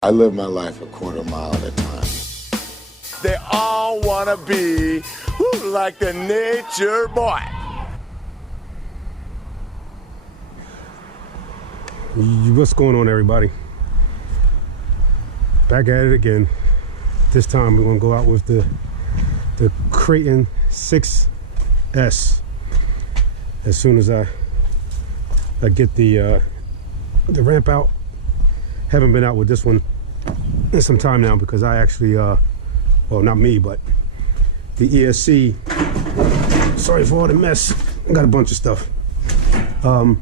I live my life a quarter mile at a time. They all want to be like the nature boy. What's going on, everybody? Back at it again. This time we're gonna go out with the Kraton 6S. As soon as I get the ramp out. Haven't been out with this one in some time now because I actually well, not me, but the ESC, sorry for all the mess, I got a bunch of stuff. The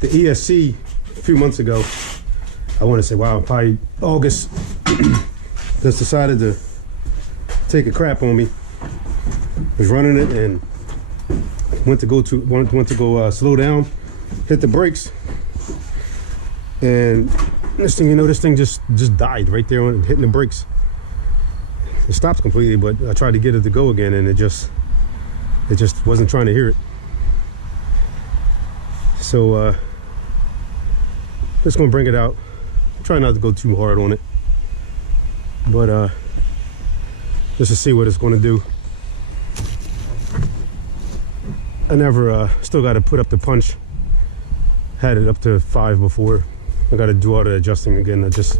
ESC a few months ago, I want to say, wow, probably August, just decided to take a crap on me. Was running it and went to go slow down, hit the brakes, and this thing, this thing just died right there on hitting the brakes. It stops completely, but I tried to get it to go again, and it just wasn't trying to hear it. So just gonna bring it out. Try not to go too hard on it, but just to see what it's gonna do. I never still got to put up the punch. Had it up to 5 before. I got to do all the adjusting again. I just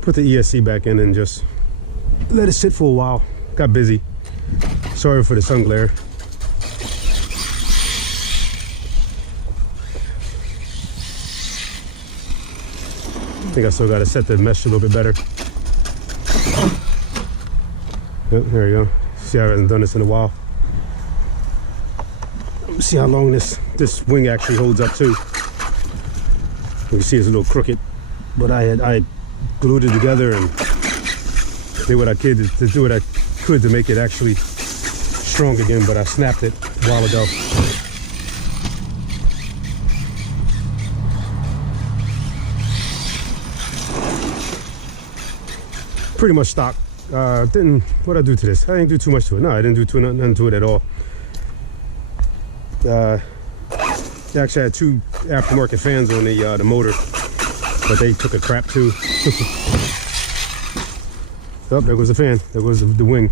put the ESC back in and just let it sit for a while. Got busy. Sorry for the sun glare. I think I still got to set the mesh a little bit better. Yep, there you go. See, I haven't done this in a while. Let's see how long this wing actually holds up too. You can see it's a little crooked, but I glued it together and did what I could to do what I could to make it actually strong again, but I snapped it a while ago. Pretty much stock. What'd I do to this? I didn't do too much to it. No, I didn't do nothing to it at all. They actually had 2 aftermarket fans on the motor, but they took a crap too. Oh, there was the fan. There was the wing.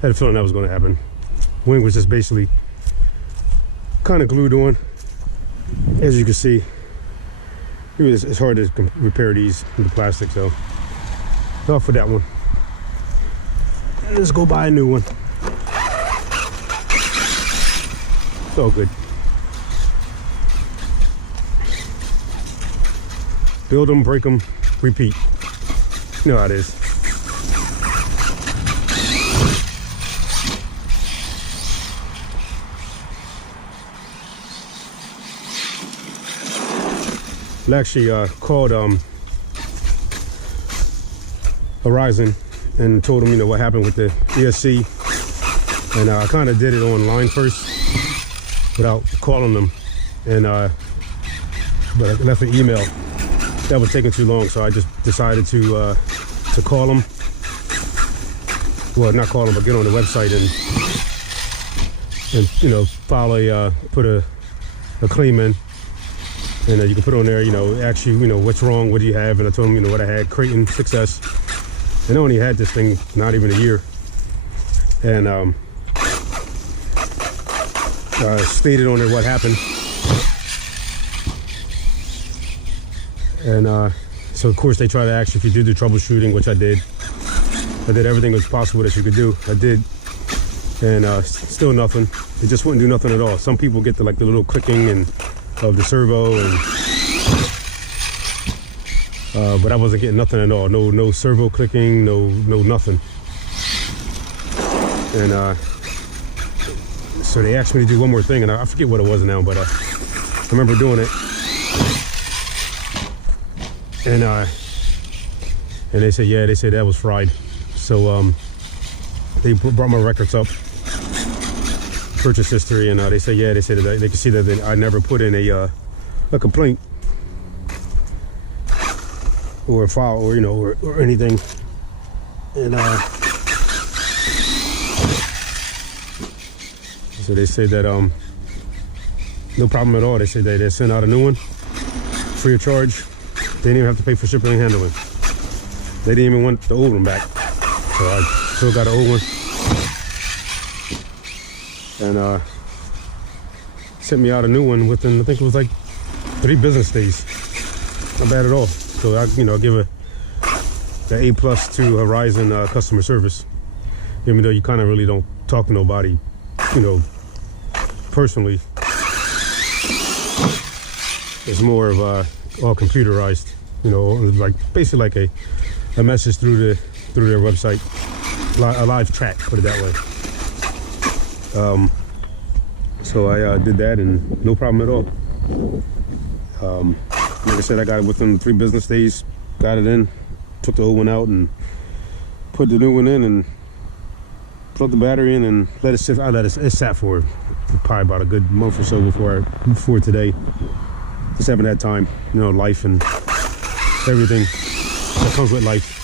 Had a feeling that was going to happen. Wing was just basically kind of glued on. As you can see, it's hard to repair these with the plastic, so off for that one. Let's go buy a new one. It's all good. Build them, break them, repeat. You know how it is. I actually called Horizon and told them, what happened with the ESC. And I kind of did it online first without calling them. And but I left an email. That was taking too long, so I just decided to call them. Well, not call them, but get on the website and file put a claim in, and you can put on there, actually, what's wrong, what do you have, and I told them, what I had, Kraton 6S, and I only had this thing not even a year, and stated on there what happened. And so of course they try to ask if you did the troubleshooting, which I did. I did everything that was possible that you could do. I did, and still nothing. It just wouldn't do nothing at all. Some people get the little clicking and of the servo, and but I wasn't getting nothing at all. No servo clicking, no nothing. And so they asked me to do one more thing, and I forget what it was now, but I remember doing it. And they said, yeah, they said that was fried. So they brought my records up, purchase history, and they said, yeah, they said that they could see that I never put in a complaint or a file or anything. And so they said that no problem at all. They said they sent out a new one free of charge. They didn't even have to pay for shipping and handling. They didn't even want the old one back, so I still got an old one. And sent me out a new one within, I think it was like 3 business days. Not bad at all. So I, give the A+ to Horizon customer service. Even though you kind of really don't talk to nobody, personally. It's more of all computerized, like basically like a message through their website, a live chat, put it that way. So I did that and no problem at all. Like I said, I got it within 3 business days, got it in, took the old one out and put the new one in and plugged the battery in and let it sit. It sat for probably about a good month or so before today. Just haven't had time, life and everything that comes with life.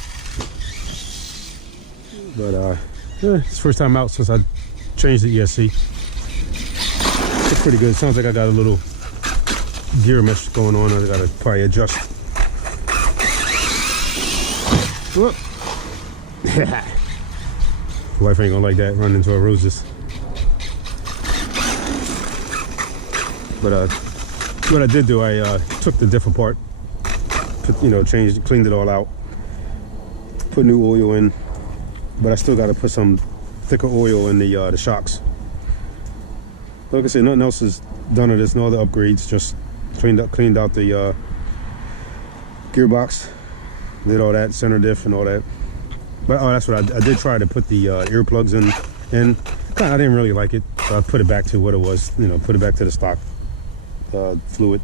But it's the first time out since I changed the ESC. It's pretty good. Sounds like I got a little gear mesh going on. I gotta probably adjust. Whoop. Wife ain't gonna like that, running into her roses. But what I did do, I took the diff apart, changed, cleaned it all out, put new oil in, but I still got to put some thicker oil in the shocks. Like I said, nothing else is done to this, no other upgrades, just cleaned out the gearbox, did all that, center diff and all that. But that's what I did try to put the earplugs in. I didn't really like it, so I put it back to what it was, put it back to the stock fluid.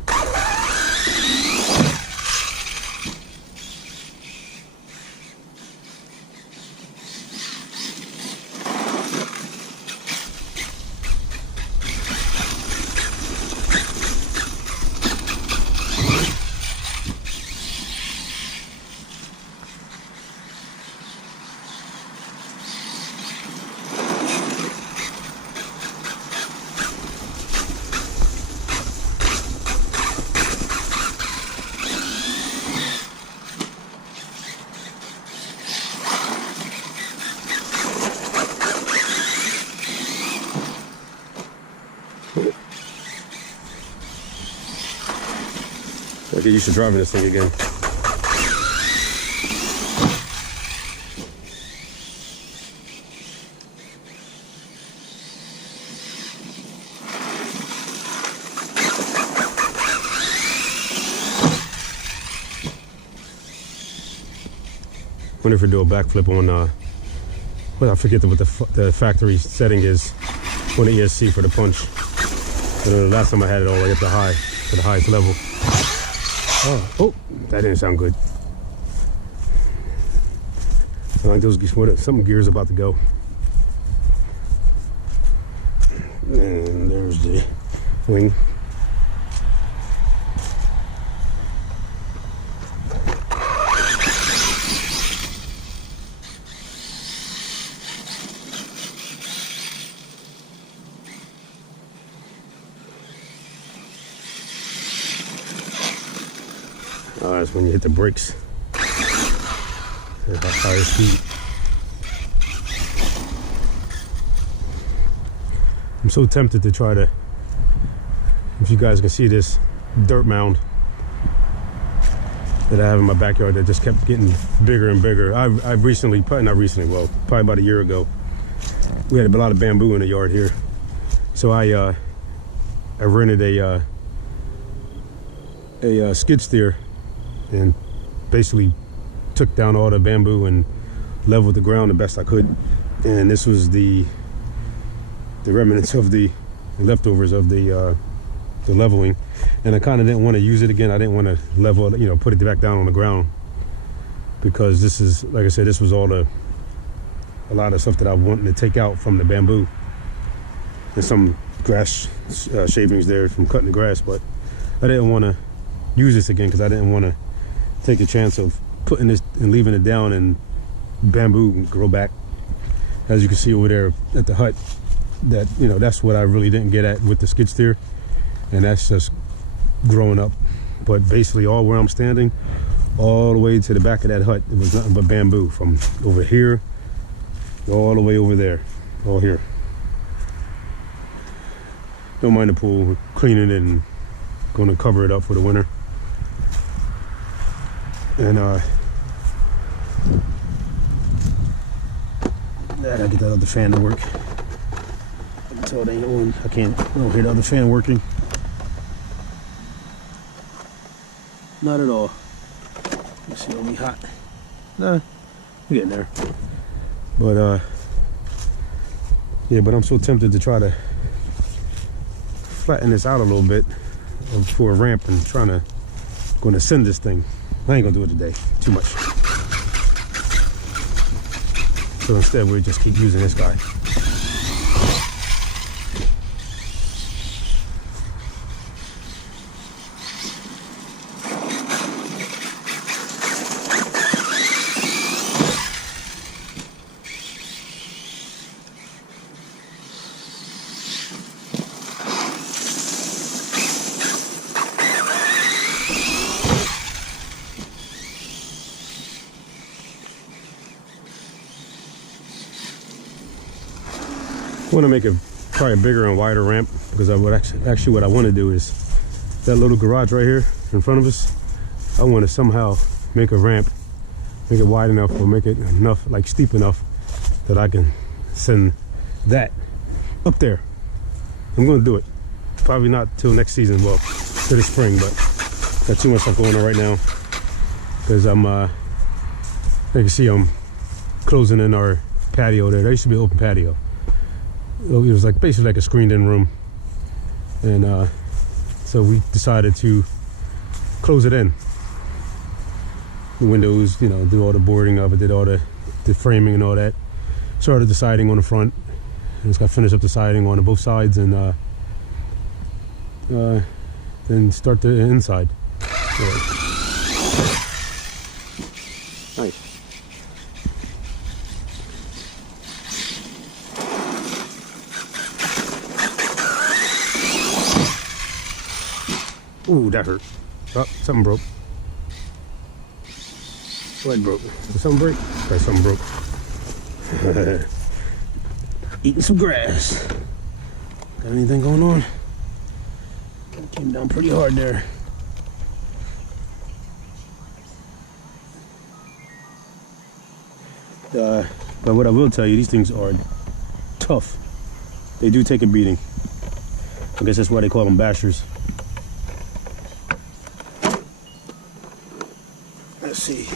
I get used to driving this thing again. Wonder if we do a backflip on well, I forget what the factory setting is on the ESC for the punch. The last time I had it all the way up to the highest level. Oh, that didn't sound good. I think some gears about to go. And there's the wing. That's when you hit the brakes at a higher speed. I'm so tempted to try to, if you guys can see this dirt mound that I have in my backyard that just kept getting bigger and bigger. I've recently, probably about a year ago, we had a lot of bamboo in the yard here. So I rented a skid steer and basically took down all the bamboo and leveled the ground the best I could. And this was the remnants of the leftovers of the leveling. And I kind of didn't want to use it again. I didn't want to level it, put it back down on the ground, because this is, like I said, this was all a lot of stuff that I wanted to take out from the bamboo. There's some grass shavings there from cutting the grass, but I didn't want to use this again because I didn't want to take a chance of putting this and leaving it down and bamboo grow back. As you can see over there at the hut, that that's what I really didn't get at with the skid steer, and that's just growing up. But basically all where I'm standing, all the way to the back of that hut. It was nothing but bamboo from over here all the way over there, all here. Don't mind the pool. We're cleaning it and going to cover it up for the winter. And I gotta get that other fan to work. Until it ain't on, I don't hear the other fan working. Not at all. Let's see, it'll be hot. Nah, we're getting there. But yeah, but I'm so tempted to try to flatten this out a little bit for a ramp and going to send this thing. I ain't gonna do it today, too much. So instead we just keep using this guy. I want to make probably a bigger and wider ramp, because I would actually what I want to do is that little garage right here in front of us. I want to somehow make a ramp, make it wide enough, or make it enough, like steep enough, that I can send that up there. I'm going to do it. Probably not till next season, well, to the spring, but got too much stuff going on right now, because you can see I'm closing in our patio there. There used to be an open patio. It was like basically like a screened-in room, and so we decided to close it in. The windows, you know, do all the boarding of it, did all the framing and all that. Started the siding on the front, and just got finished up the siding on both sides, and then start the inside. Nice. Ooh, that hurt. Oh, something broke. What broke? Did something break? Okay, something broke. Eating some grass. Got anything going on? Came down pretty hard there. But what I will tell you, these things are tough. They do take a beating. I guess that's why they call them bashers. Let's see.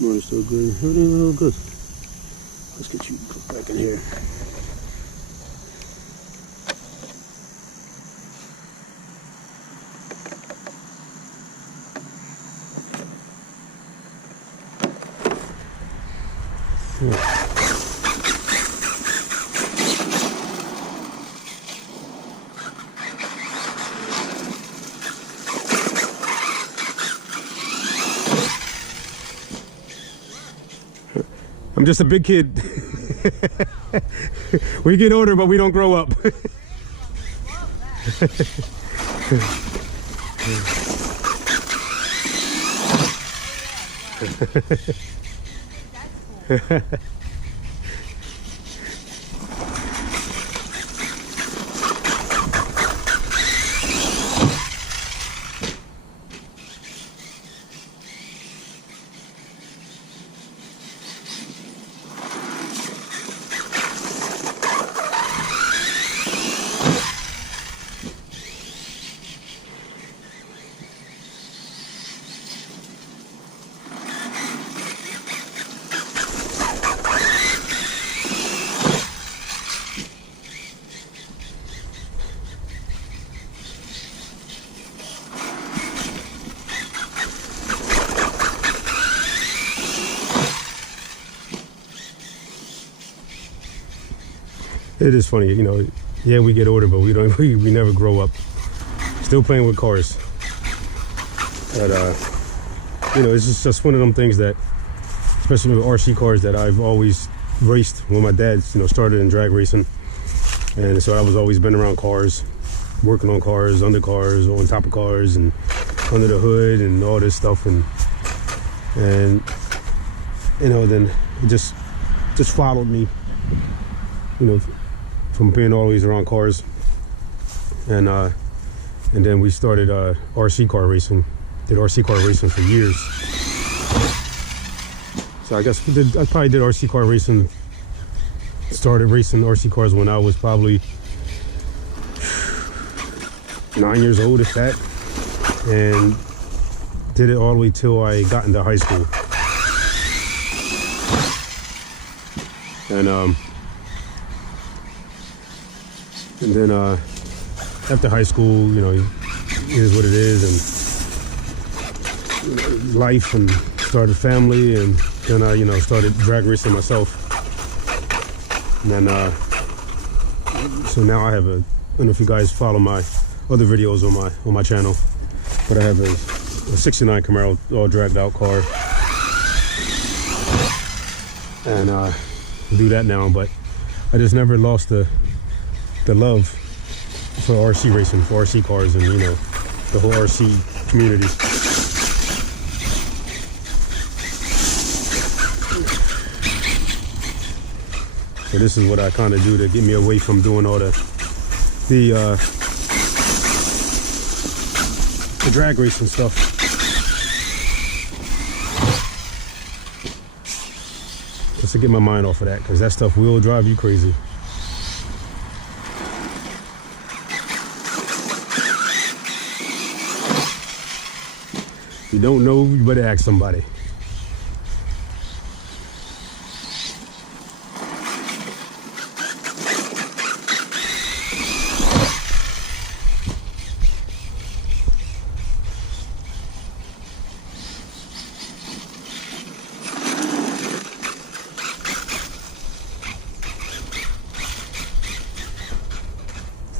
More still good. Everything's real good. Let's get you back in here. Yeah. I'm just a big kid. We get older, but we don't grow up. It is funny, you know. Yeah, we get older, but we never grow up. Still playing with cars. But you know, it's just one of them things that, especially with RC cars, that I've always raced when my dad, started in drag racing, and so I was always been around cars, working on cars, under cars, on top of cars, and under the hood, and all this stuff, and then it just followed me, from being always around cars, and then we started RC car racing. Did RC car racing for years. So I guess I probably did RC car racing. Started racing RC cars when I was probably 9 years old, if that, and did it all the way till I got into high school. And then after high school, it is what it is, and life, and started family, and then I, started drag racing myself. And then, so now I have I don't know if you guys follow my other videos on my channel, but I have a 69 Camaro all dragged out car, and do that now. But I just never lost the love for RC racing, for RC cars, and the whole RC community. So this is what I kind of do to get me away from doing all the drag racing stuff. Just to get my mind off of that, because that stuff will drive you crazy. If you don't know, you better ask somebody.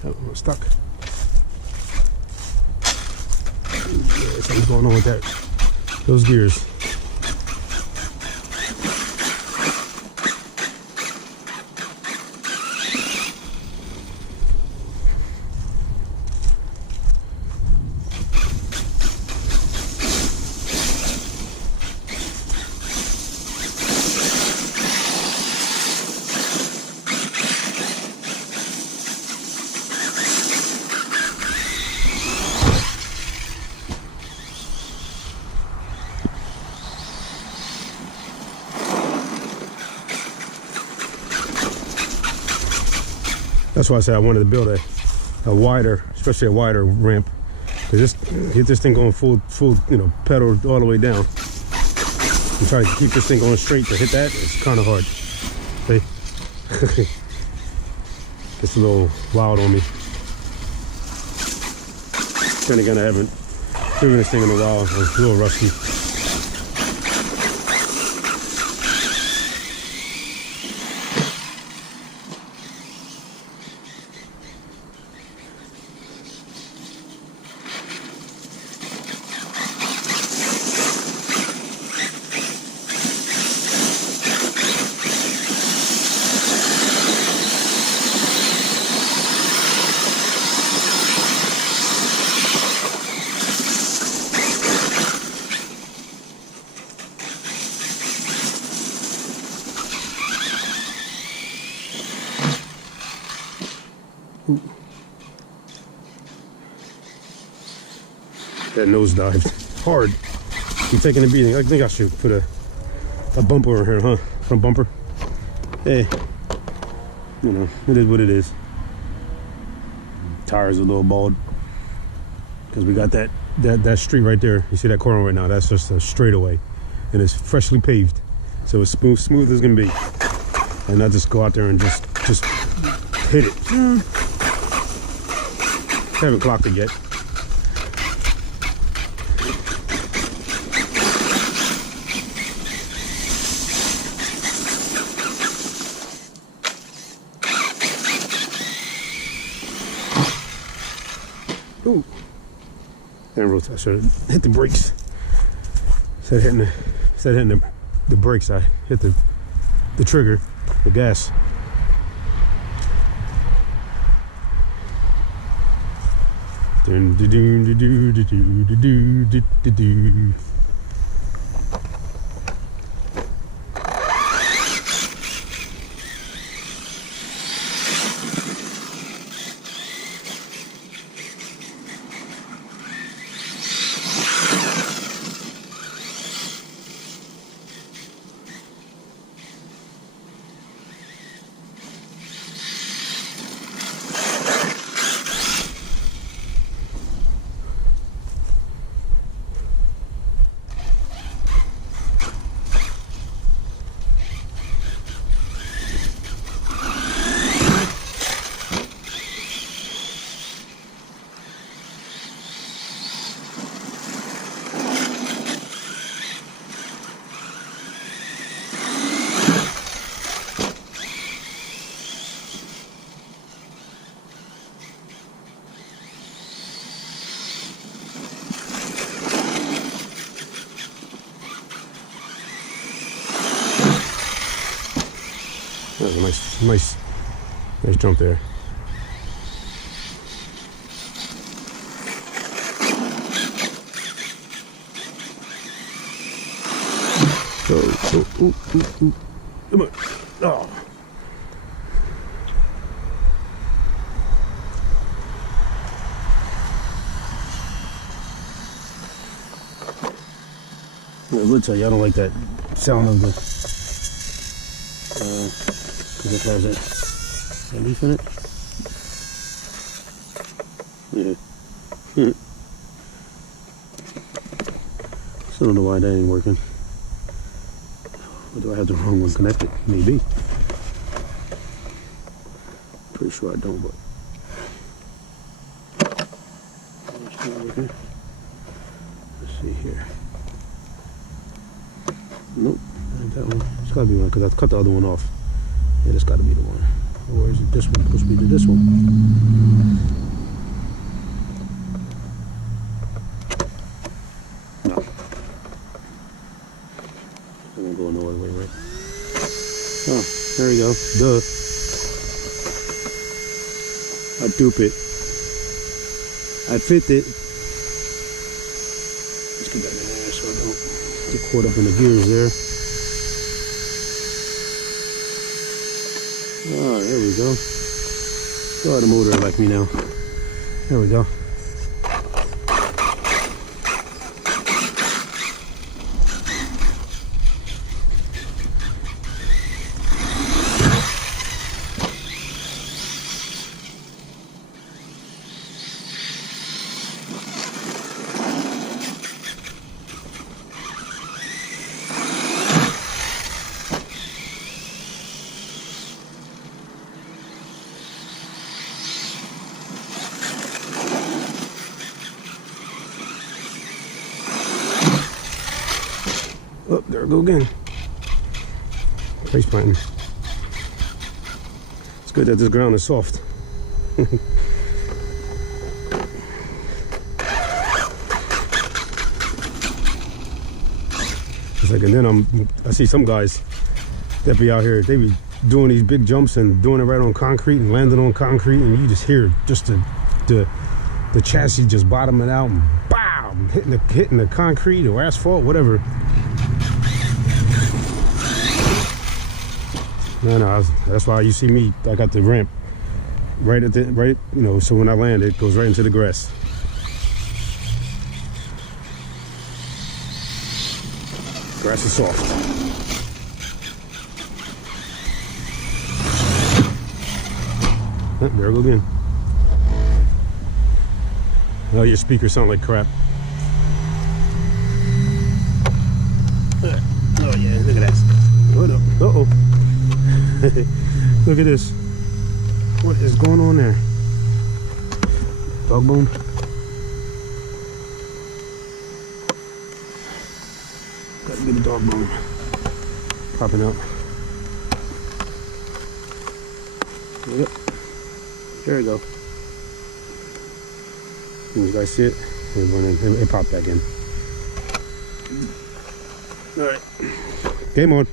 I'm stuck. Yeah, something's going on with those gears. That's why I said I wanted to build a wider, especially a wider ramp. Cause get this thing going full, pedal all the way down. I'm trying to keep this thing going straight. To hit that, it's kind of hard. See? Gets a little wild on me. Then again, I haven't driven this thing in a while. It's a little rusty. Ooh. That nose dived hard. I'm taking a beating. I think I should put a bumper in here, huh? Front bumper. Hey, it is what it is. Tires are a little bald because we got that street right there. You see that corner right now? That's just a straightaway, and it's freshly paved, so it's smooth as can be. And I just go out there and just hit it. I haven't clocked it yet. Ooh. I should have hit the brakes. Instead of hitting the brakes, I hit the trigger. the gas. Dun, dun, dun, dun, dun, dun, dun, dun, dun, dun, dun. That was a nice jump there. Ooh, come on. Oh. I will tell you, I don't like that sound of the what has that leaf in it? Yeah. Still don't know why that ain't working. Or do I have the wrong one connected? Maybe. Pretty sure I don't, but it's not working. Let's see here. Nope, not that one. It's gotta be one because I cut the other one off. Yeah, this got to be the one. Or is it this one? Supposed to be this one. No. It won't go no other way, right? Oh, there we go. Duh. I dupe it. I fit it. Let's get that in there so I don't get caught up in the gears there. Oh, there we go. Oh, the motor like me now. There we go. Oh, there we go again. Face planting. It's good that this ground is soft. It's like, and then I see some guys that be out here, they be doing these big jumps and doing it right on concrete and landing on concrete, and you just hear just the chassis just bottoming out and BOW! Hitting the concrete or asphalt, whatever. No, that's why you see me. I got the ramp right at the you know. So when I land, it goes right into the grass. Grass is soft. Oh, there we go again. Oh, your speakers sound like crap. Oh yeah, look at that. Hold up. Uh-oh. Look at this. What is going on there? Dog bone? Gotta get the dog bone. Popping out. Yep. There we go. You guys see it? It popped back in. Alright. Game on.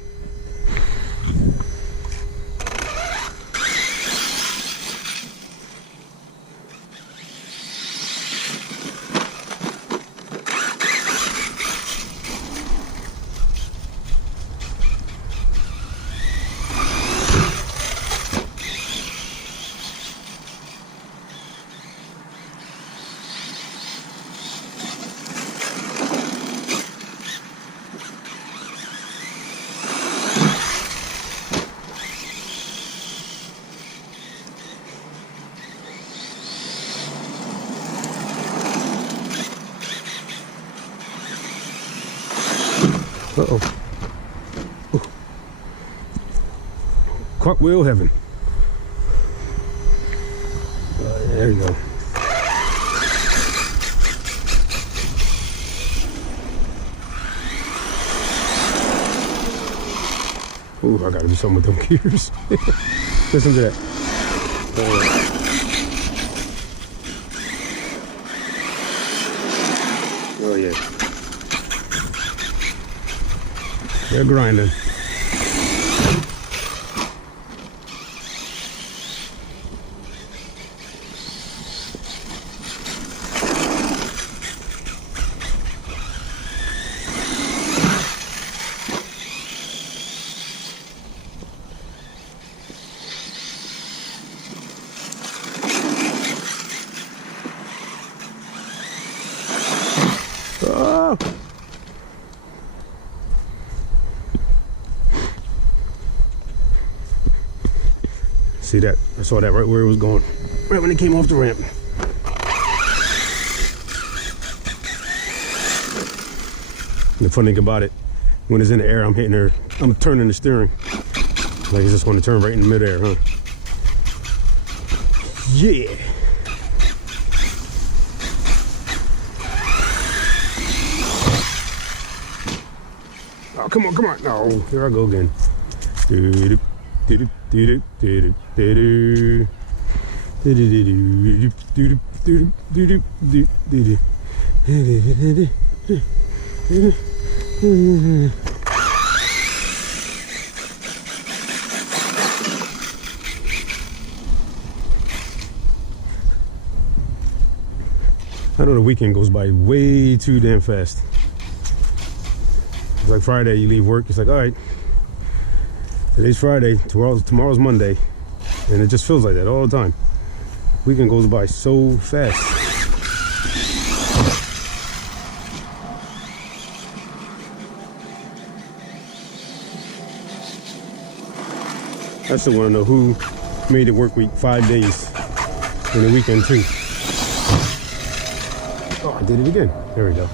Uh-oh. Ooh. Cartwheel heaven. There you go. Ooh, I gotta do something with them gears. Listen to that. Oh yeah. They're grinding. Oh. See that? I saw that right where it was going. Right when it came off the ramp. The funny thing about it, when it's in the air, I'm turning the steering. Like it's just going to turn right in midair, huh? Yeah. Oh, come on, come on. No, here I go again. I know the weekend goes by way too damn fast. It's like Friday, you leave work, it's like, all right, today's Friday, tomorrow's Monday, and it just feels like that all the time. Weekend goes by so fast. I still want to know who made it work week 5 days and the weekend too. Oh, I did it again. There we go.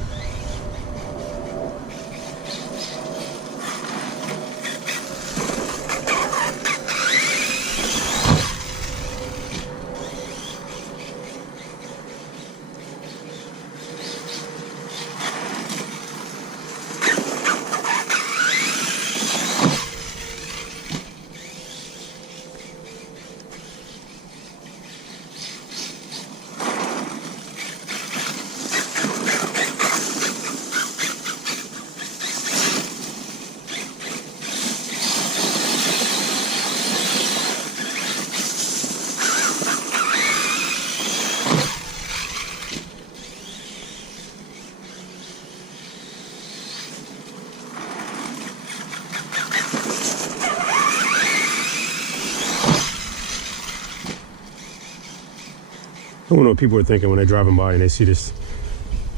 I don't know what people are thinking when they're driving by and they see this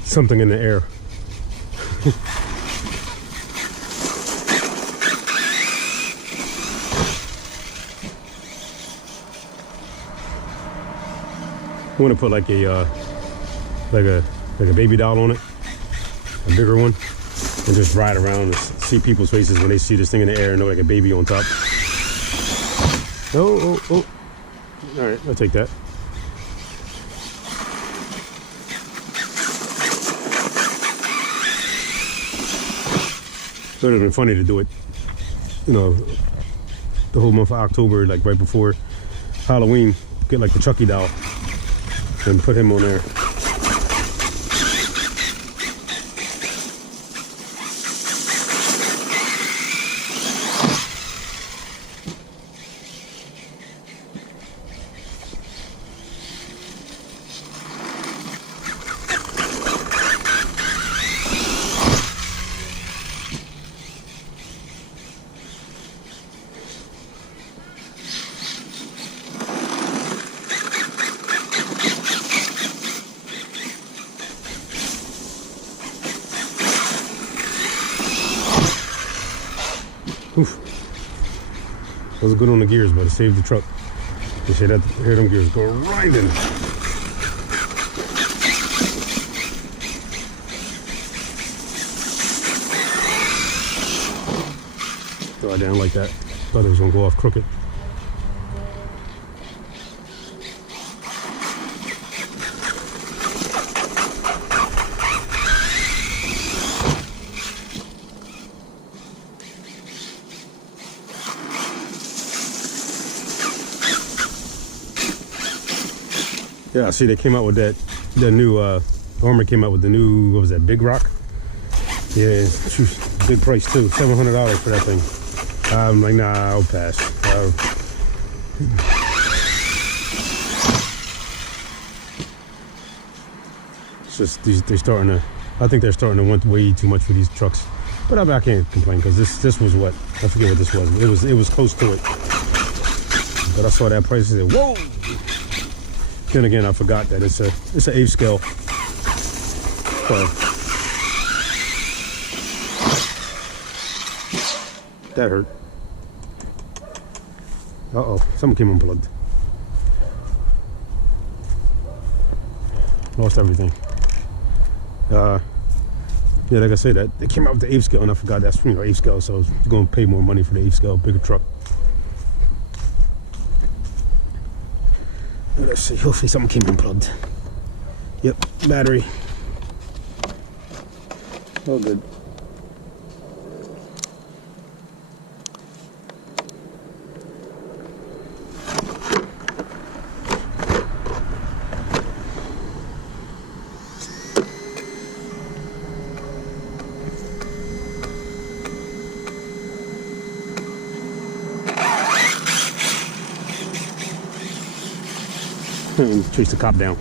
something in the air. I want to put like a baby doll on it, a bigger one, and just ride around and see people's faces when they see this thing in the air and look like a baby on top. Oh. All right, I'll take that. It would have been funny to do it, you know, the whole month of October, like right before Halloween, get like the Chucky doll and put him on there. Oof. That was good on the gears, but it saved the truck. You see that? Hear them gears go grinding. upside down like that. Thought it was gonna go off crooked. Yeah, see, they came out with the new, Arrma came out with the new, what was that, Big Rock? Yeah, it's big price too, $700 for that thing. I'm like, nah, I'll pass. It's just, they're starting to, I think they're starting to want way too much for these trucks. But I can't complain, because this was what, I forget what this was. It was close to it. But I saw that price and said, whoa! Then again, I forgot that it's an 8 scale. So, that hurt. Uh-oh, something came unplugged. Lost everything. Yeah, like I said, that they came out with the 8 scale, and I forgot that's 8 scale, so I was going to pay more money for the 8 scale, bigger truck. Let's see, hopefully something came unplugged. Yep, battery. All good. Chase the cop down.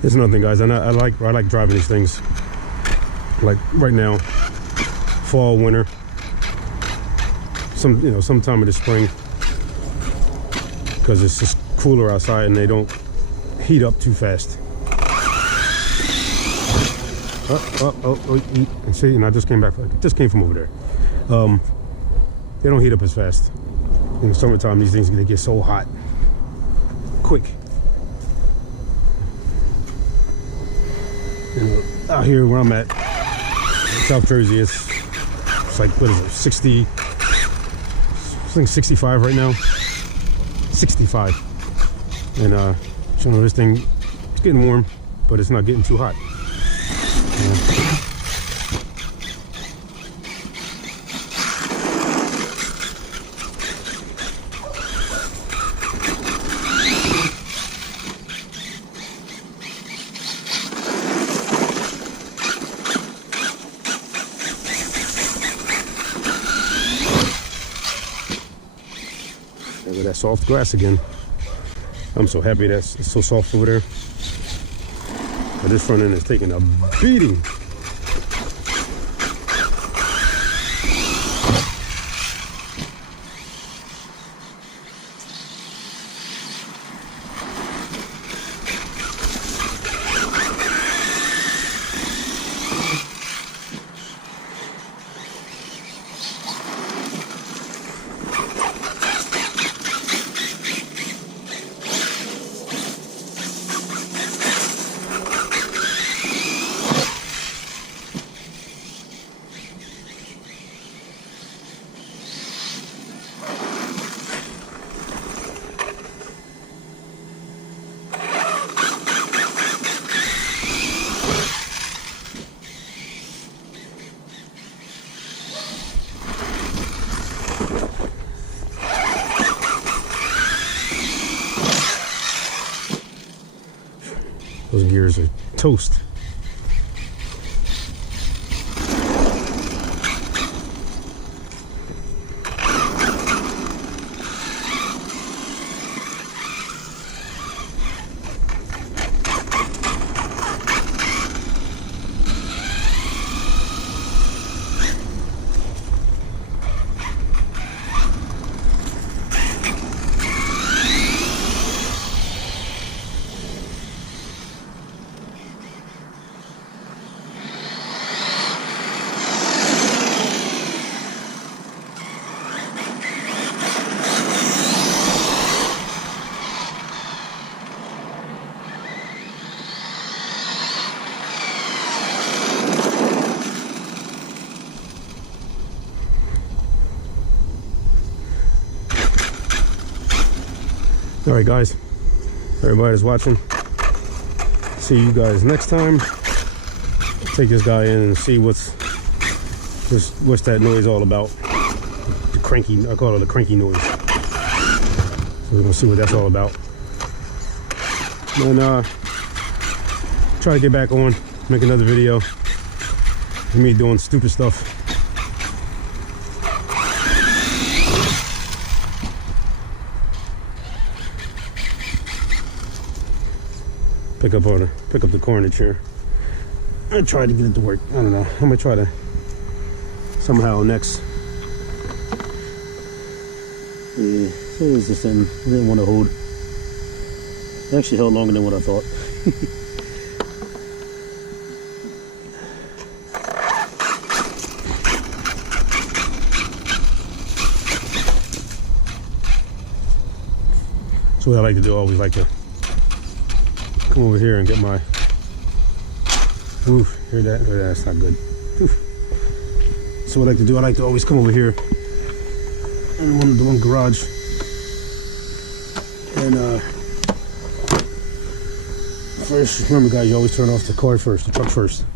There's another thing, guys. I like driving these things. Like right now, fall, winter, some time of the spring, because it's just cooler outside and they don't heat up too fast. And see, and I just came back. Just came from over there. They don't heat up as fast. In the summertime, these things they get so hot quick. Out here where I'm at, South Jersey, it's like, what is it, 60, I think 65 right now, 65. And this thing, it's getting warm, but it's not getting too hot. Look at that soft grass again. I'm so happy that it's so soft over there. But this front end is taking a beating. Those gears are toast. All right, guys, everybody that's watching, see you guys next time. Take this guy in and see what's that noise all about. The cranky, I call it a cranky noise. So we're gonna see what that's all about. And try to get back on, make another video of me doing stupid stuff. Pick up the corner chair. I tried to get it to work. I don't know. I'm gonna try to somehow next. Yeah, so it was this thing. I didn't want to hold. It actually held longer than what I thought. So what I like to do, I always like to come over here and get my, oof, hear that? Oh, that's not good. Oof. So what I like to do, I like to always come over here in the one garage and first, remember guys, you always turn off the car first, the truck first,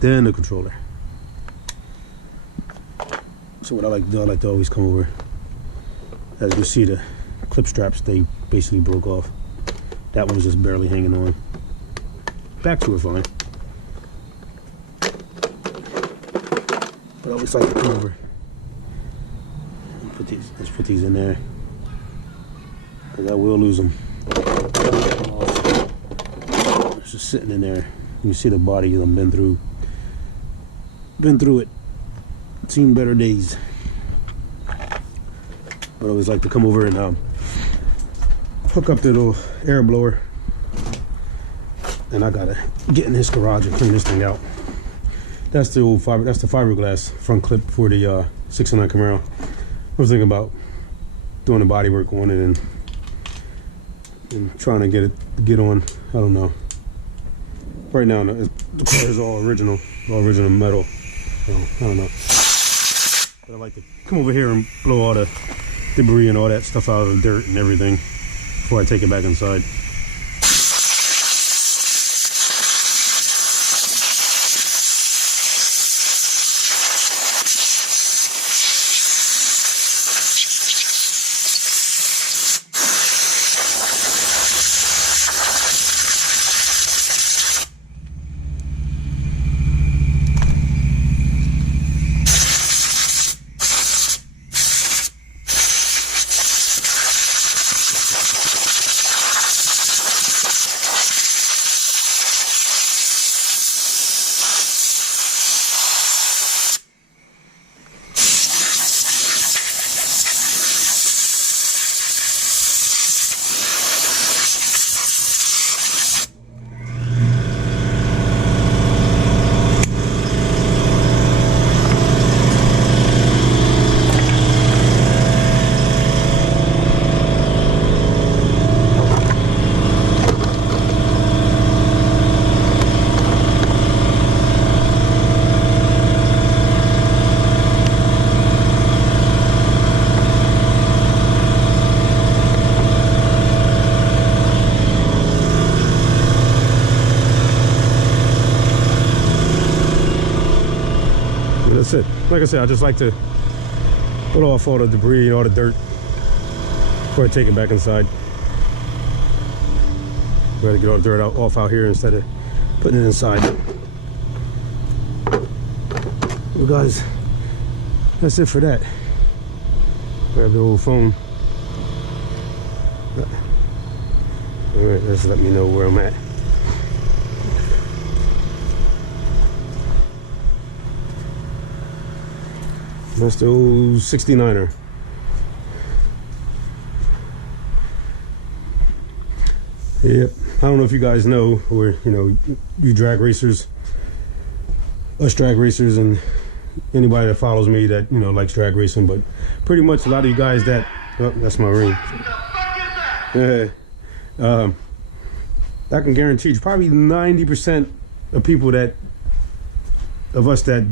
then the controller. So what I like to do, I like to always come over. As you see, the clip straps, they basically broke off. That one's just barely hanging on. Back two are fine. But I always like to come over and put these. Let's put these in there, because I will lose them. It's just sitting in there. You can see the body I've been through. Been through it. Seen better days. But I always like to come over and hook up the little air blower, and I gotta get in this garage and clean this thing out. That's the old fiber. That's the fiberglass front clip for the 609 Camaro. I was thinking about doing the body work on it and trying to get on. I don't know. Right now, the car is all original metal. So I don't know. But I like to come over here and blow all the debris and all that stuff out of the dirt and everything before I take it back inside. That's it. Like I said, I just like to put off all the debris and all the dirt before I take it back inside. Rather get all the dirt off out here instead of putting it inside. Well, guys, that's it for that. Grab the old phone. Alright, let's let me know where I'm at. That's the old 69er. Yep. I don't know if you guys know, or you drag racers, us drag racers, and anybody that follows me that likes drag racing, but pretty much a lot of you guys that that's my ring. I can guarantee you, probably 90% of people of us that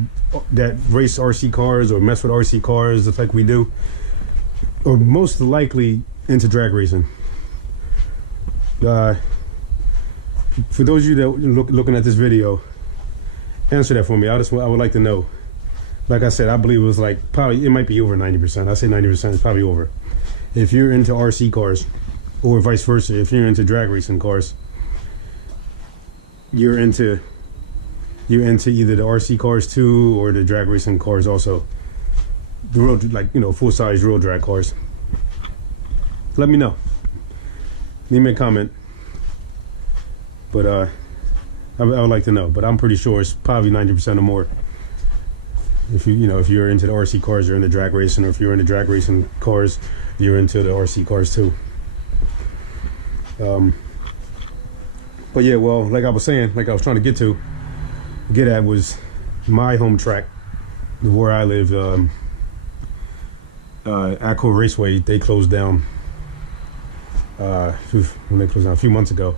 race RC cars or mess with RC cars just like we do, are most likely into drag racing. For those of you that looking at this video, answer that for me. I would like to know. Like I said, I believe it was it might be over 90%. I say 90% is probably over. If you're into RC cars, or vice versa, if you're into drag racing cars, you're into either the RC cars too, or the drag racing cars also. The real, full-size real drag cars. Let me know. Leave me a comment. But I would like to know. But I'm pretty sure it's probably 90% or more. If you're into the RC cars, you're into drag racing, or if you're into drag racing cars, you're into the RC cars too. But yeah, well, like I was saying, like I was trying to get at was my home track, where I live. Atco Raceway, they closed down when they closed down a few months ago.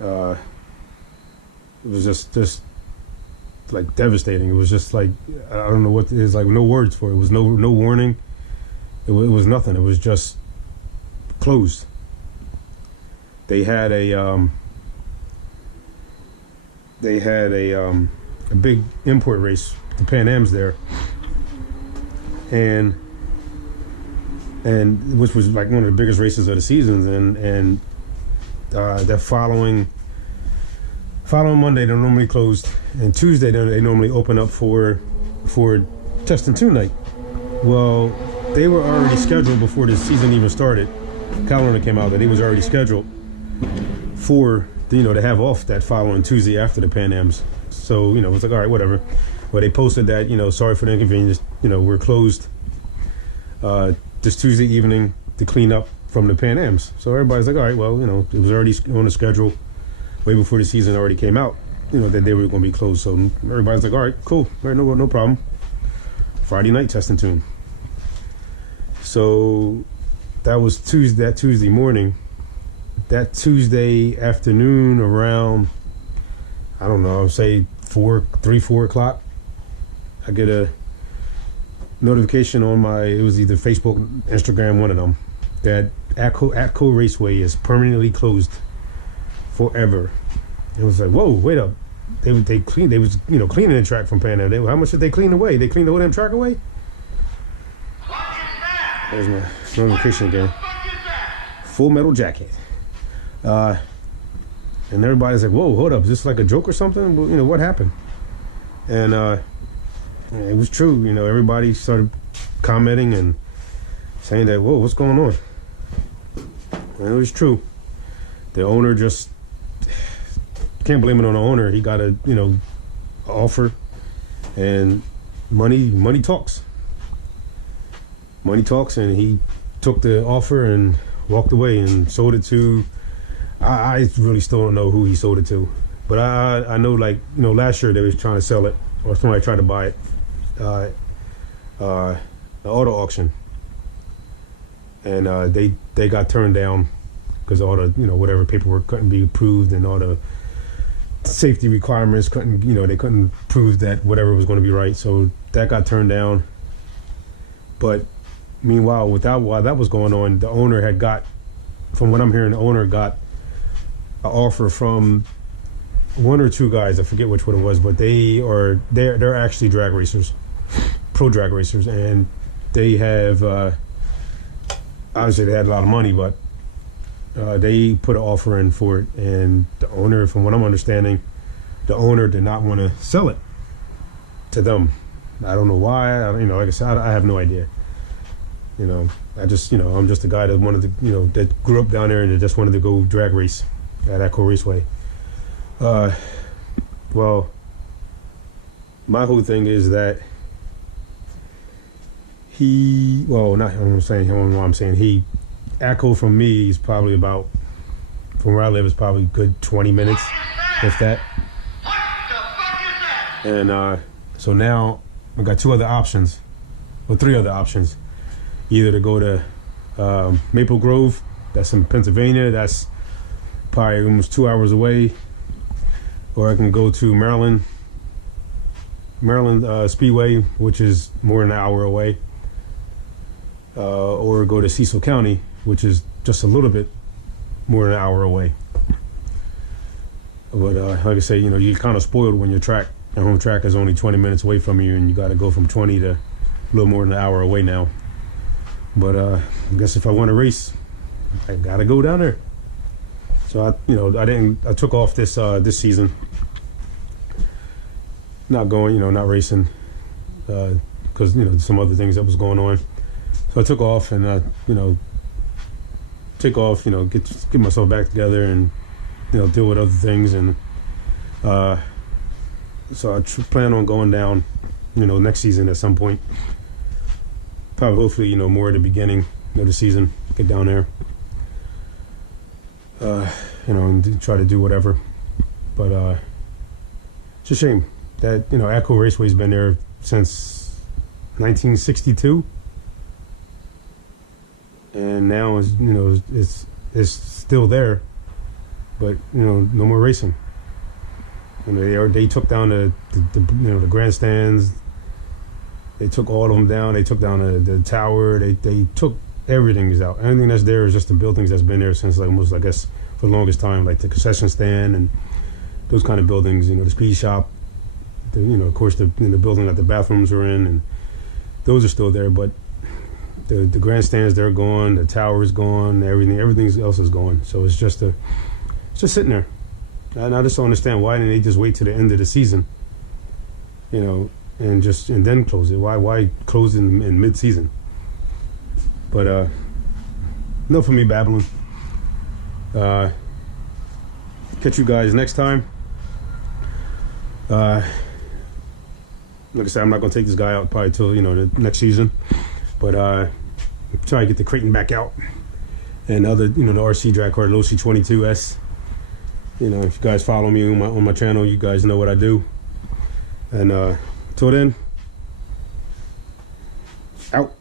It was just like devastating. It was just like, I don't know what it is, like no words for it. It was no warning. It was nothing. It was just closed. They had a big import race, the Pan Am's there, and which was like one of the biggest races of the season, and that following Monday they're normally closed, and Tuesday they normally open up for test and tune night. Well, they were already scheduled before the season even started. Calendar came out that he was already scheduled for to have off that following Tuesday after the Pan Am's. So it was like, all right, whatever. Well, they posted that sorry for the inconvenience. We're closed this Tuesday evening to clean up from the Pan Am's. So everybody's like, all right, well, it was already on the schedule way before the season already came out. That they were going to be closed. So everybody's like, all right, cool, all right, no problem. Friday night test and tune. So that was Tuesday morning. That Tuesday afternoon around, I don't know, say 4 o'clock, I get a notification on it was either Facebook, Instagram, one of them, that Atco Raceway is permanently closed forever. It was like, whoa, wait up. They was cleaning the track from Pan Am. How much did they clean away? They cleaned the whole damn track away? There's my notification again. Full Metal Jacket. And everybody's like, whoa, hold up, is this like a joke or something? Well, what happened? And it was true. Everybody started commenting and saying that, whoa, what's going on? And it was true. The owner just, can't blame it on the owner. He got a offer, and money talks. Money talks, and he took the offer and walked away and sold it to, I really still don't know who he sold it to, but I know, last year they was trying to sell it, or somebody tried to buy it, the auto auction, and they got turned down because all the whatever paperwork couldn't be approved, and all the safety requirements they couldn't prove that whatever was going to be right, so that got turned down. But meanwhile, while that was going on, the owner had got, from what I'm hearing, the owner got an offer from one or two guys, I forget which one it was, but they're actually drag racers, pro drag racers, and they have obviously they had a lot of money, but they put an offer in for it, and the owner, from what I'm understanding, the owner did not want to sell it to them. I don't know why. Like I said, I have no idea. I just, I'm just a guy that wanted to, that grew up down there and that just wanted to go drag race at Echo Raceway. Well, my whole thing is that Echo from me is probably about, from where I live, is probably a good 20 minutes, if that. And so now I got three other options. Either to go to Maple Grove, that's in Pennsylvania, that's probably almost 2 hours away, or I can go to Maryland Speedway, which is more than an hour away, or go to Cecil County, which is just a little bit more than an hour away. But like I say, you're kind of spoiled when your home track is only 20 minutes away from you, and you got to go from 20 to a little more than an hour away now. But I guess if I want to race, I got to go down there. So I took off this season, not going, not racing, because some other things that was going on. So I took off, and get myself back together, and deal with other things, and so I plan on going down, next season at some point. Probably, hopefully, more at the beginning of the season, get down there, and try to do whatever. But it's a shame that Echo Raceway's been there since 1962, and now it's still there, but no more racing. They took down the grandstands. They took all of them down. They took down the tower. They took everything out. Everything that's there is just the buildings that's been there since almost, I guess, for the longest time, like the concession stand and those kind of buildings. The speed shop. Of course, the building that the bathrooms are in, and those are still there. But the grandstands, they're gone. The tower is gone. Everything else is gone. So it's just sitting there. And I just don't understand, why didn't they just wait to the end of the season? And then close it. Why close in mid-season? But enough for me babbling. Catch you guys next time. Like I said, I'm not gonna take this guy out probably till the next season, but try to get the Kraton back out, and other the RC drag car, the OC22S. If you guys follow me on my channel, you guys know what I do. And till then, out.